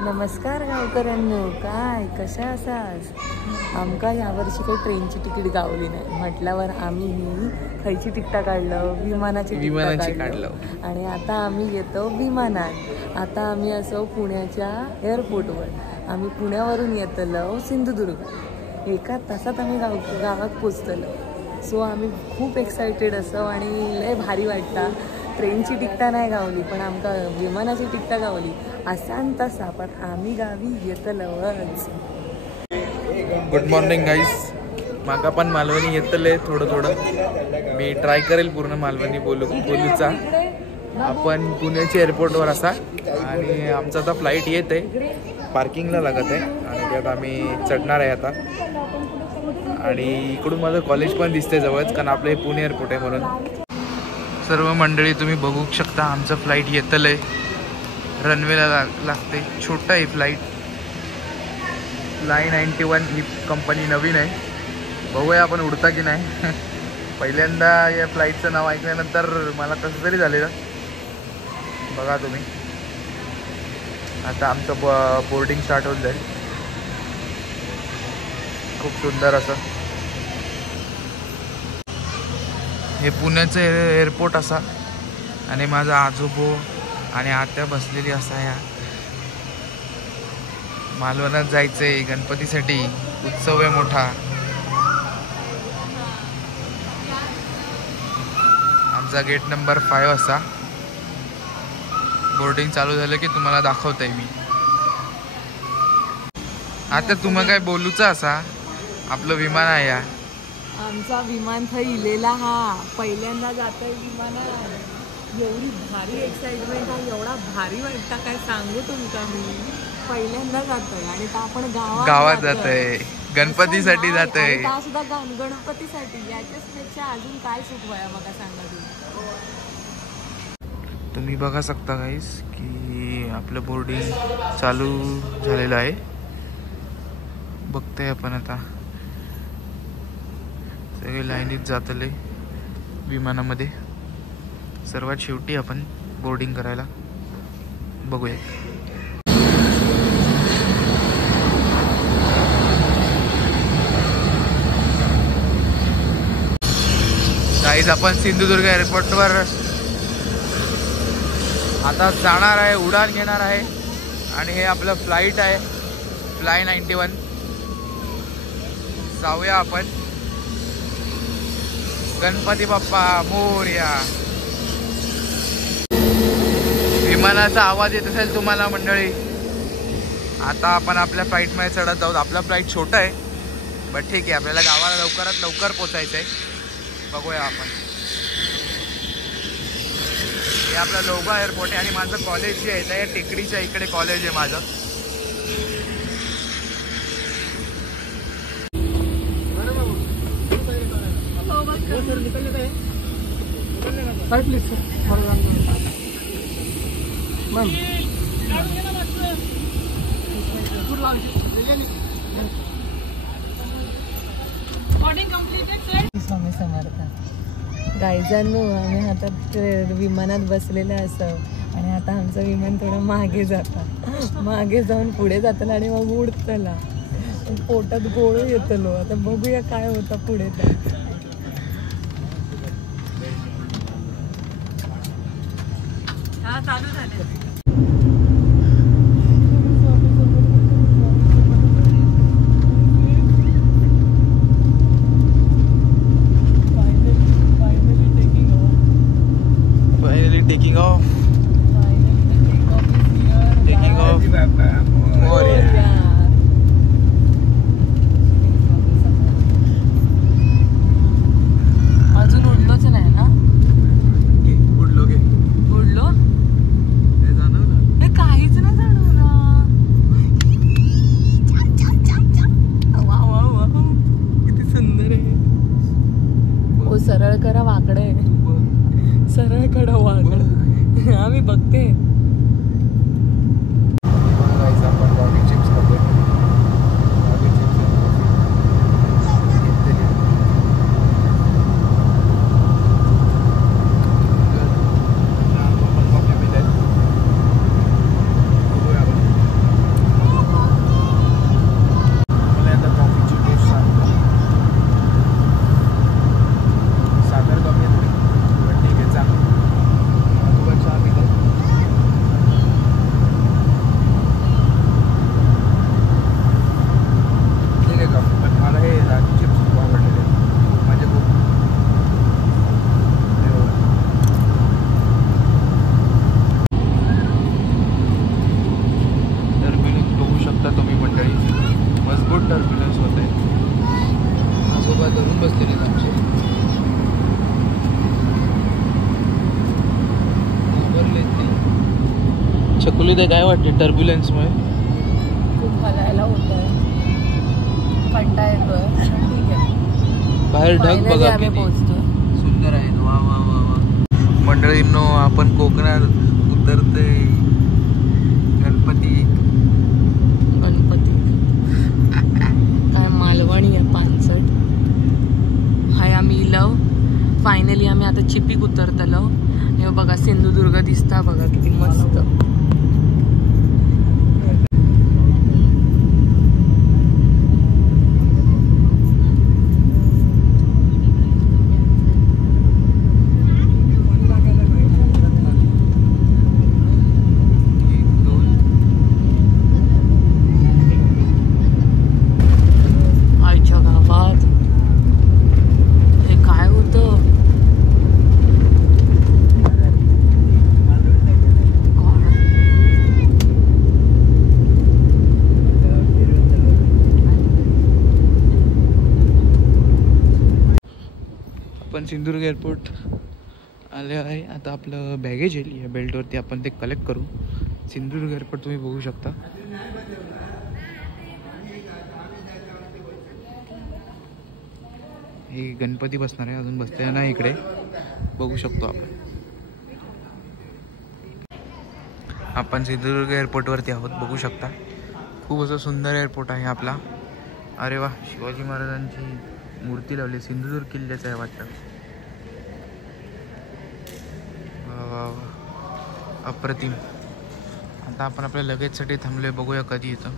नमस्कार गावकऱ्यांनो, काय कशा आसास? आमका यावर्षी काही ट्रेनची तिकीट गावली नाही म्हटल्यावर आम्ही ही खयची तिकटा काढलं, विमानाची काढलं. आणि आता आम्ही येतो विमानात. आता आम्ही असो पुण्याच्या एअरपोर्टवर. आम्ही पुण्यावरून येतलो सिंधुदुर्ग. एका तासात आम्ही गावात पोचतलो. सो आम्ही खूप एक्सायटेड असो आणि लय भारी वाटता. ट्रेनची तिकटा नाही गावली पण आमका विमानाची तिकटा गावली. असान तसा पण आम्ही गावी येतलवच. Good morning guys. माका पण मालवणी येतले थोडं. मी ट्राय करेल पूर्ण मालवणी बोलूचा. आपण पुण्याच्या एअरपोर्टवर असा आणि आमचा आता फ्लाईट येत आहे, पार्किंगला लागत आहे आणि त्यात आम्ही चढणार आहे आता. आणि इकडून माझं कॉलेज पण दिसते जवळच, कारण आपलं हे पुणे एअरपोर्ट आहे म्हणून. सर्व मंडळी तुम्ही बघू शकता आमचं फ्लाईट येतलं आहे. रनवेला लागते. छोटं आहे फ्लाईट. फ्लाय 91 ही कंपनी नवीन आहे. बघूया आपण उडता की नाही. पहिल्यांदा या फ्लाईटचं नाव ऐकल्यानंतर मला कसं तरी झालेलं. बघा तुम्ही. आता आमचं बोर्डिंग स्टार्ट होत जाईल. खूप सुंदर असं हे पुण्याचं एअरपोर्ट असा. आणि माझा आजोबो आणि आत्या बसलेली असा. या मालवणात जायचंय गणपतीसाठी. उत्सव आहे मोठा. आमचा गेट नंबर 5 असा. बोर्डिंग चालू झालं की तुम्हाला दाखवतोय मी. आता तुम्हाला काय बोलूचं असा. आपलं विमान आहे. या आमचा विमान थंय इलेला. हा पहिल्यांदा जातोय विमानात. एवढी भारी एक्साइटमेंट आहे, एवढा भारी वाटतं काय सांगू तुमका मी. पहिल्यांदा जातोय आणि आपण गावात जातोय. गणपतीसाठी जातोय. सुद्धा गणपतीसाठी. याच्यापेक्षा अजून काय सुख व्हाया बघा सांगा तुम्ही बघा शकता गाईस की आपलं बोर्डिंग चालू झालेलं आहे. बघतोय आपण आता सगळे लाईनीत जातले विमानामध्ये. सर्वात शेवटी आपण बोर्डिंग करायला बघूया. गाईज आपण सिंधुदुर्ग एअरपोर्टवर आता जाणार आहे. उडान घेणार आहे. आणि हे आपलं फ्लाईट आहे, फ्लाय 91. जाऊया आपण. गणपती बाप्पा मोरया. विमानाचा आवाज येत असेल तुम्हाला मंडळी. आता आपण आपल्या फ्लाईटमध्ये चढत आहोत. आपला फ्लाईट छोटा आहे बट ठीक आहे. आपल्याला गावाला लवकरात लवकर पोचायचं आहे. बघूया आपण. हे आपलं लोगा एअरपोर्ट आहे आणि माझं कॉलेज जे आहे त्या टेकडीच्या इकडे कॉलेज आहे माझं. स्वामी समर्थ. गायजांनो आम्ही आता विमानात बसलेलं असं आणि आता आमचं विमान थोडं मागे जातं. मागे जाऊन पुढे जातलं आणि मग उडतला. पोटात गोळ येतलो. आता बघूया काय होतं पुढे. तर हा चालू झाले. Taking off. Taking off. इथे काय वाटते टर्ब्युलन्समुळे खूप हलायला होतंय, कंटाळा येतोय. ठीक आहे, बाहेर ढग बघा आम्ही किती पोहोचतोय. सुंदर आहे. वा वा वा वा मंडळींनो, आपण कोकणात उतरते. गणपती काय मालवणी आहे, पानसट. हाय आम्ही इलव. फायनली आम्ही आता चिपीक उतरतलो. हे बघा सिंधुदुर्ग दिसता बघा किती मस्त. सिंधुदुर्ग एअरपोर्ट आले आहे. आता आपलं बॅगेज येईल या बेल्टवरती, आपण ते कलेक्ट करू. सिंधुदुर्ग एअरपोर्ट तुम्ही बघू शकता. हे गणपती बसणार आहे, अजून बसलेला नाही इकडे, बघू शकतो आपण सिंधुदुर्ग एअरपोर्टवरती आहोत, बघू शकता. खूप असं सुंदर एअरपोर्ट आहे आपला. अरे वा, शिवाजी महाराजांची मूर्ती लावली. सिंधुदुर्ग किल्ल्याचं आहे वाटतं. अप्रतिम. आता आपण आपल्या लगेजसाठी थांबलोय, बघूया कधी येतं.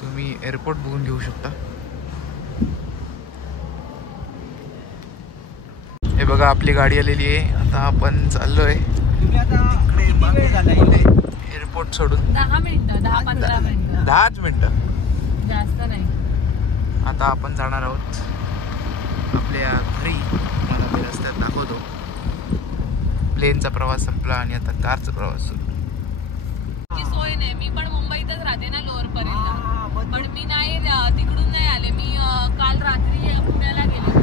तुम्ही एअरपोर्ट बघून घेऊ शकता. हे बघा आपली गाडी आलेली आहे. आता आपण चाललोय एअरपोर्ट सोडून. 10 मिनिटं, 10-15 मिनिटं, 10च मिनिटं, जास्त नाही. आता आपण जाणार आहोत आपल्या घरी. मला मी रस्त्यात दाखवतो. प्लेनचा प्रवास संपला आणि आता कारचा प्रवास सुरू. सोय नाही. मी पण मुंबईतच राहते ना, लोअर पर्यंत, पण मी नाही तिकडून नाही आले. मी काल रात्री पुण्याला गेले.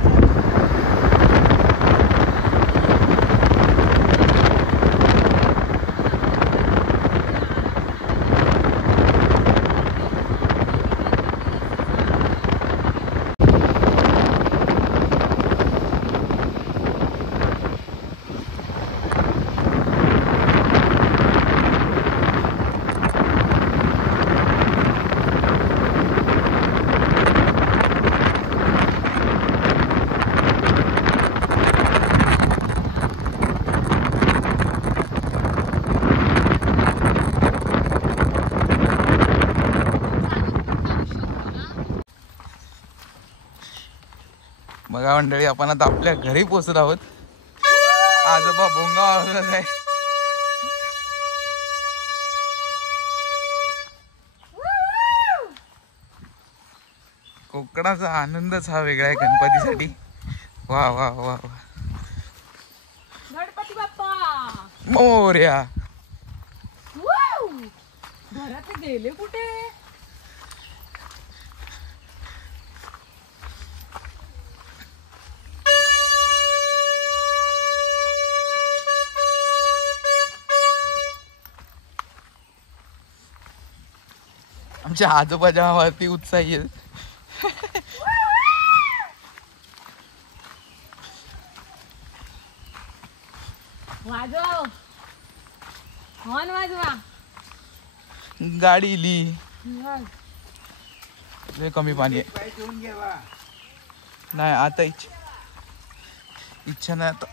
बघा मंडळी, आपण आता आपल्या घरी पोहोचत आहोत. आजोबा भोंगा वाजवत आहे. कोकणाचा आनंदच हा वेगळा आहे गणपतीसाठी. वा वा वा वा, गणपती बाप्पा मोरया. घरात गेले कुठे? आमच्या आजोबाच्या गावावरती उत्साही आहे. वाजव, हॉर्न वाजवा. गाडी इली. कमी पाणी आहे. नाही आता इच्छा नाही आता.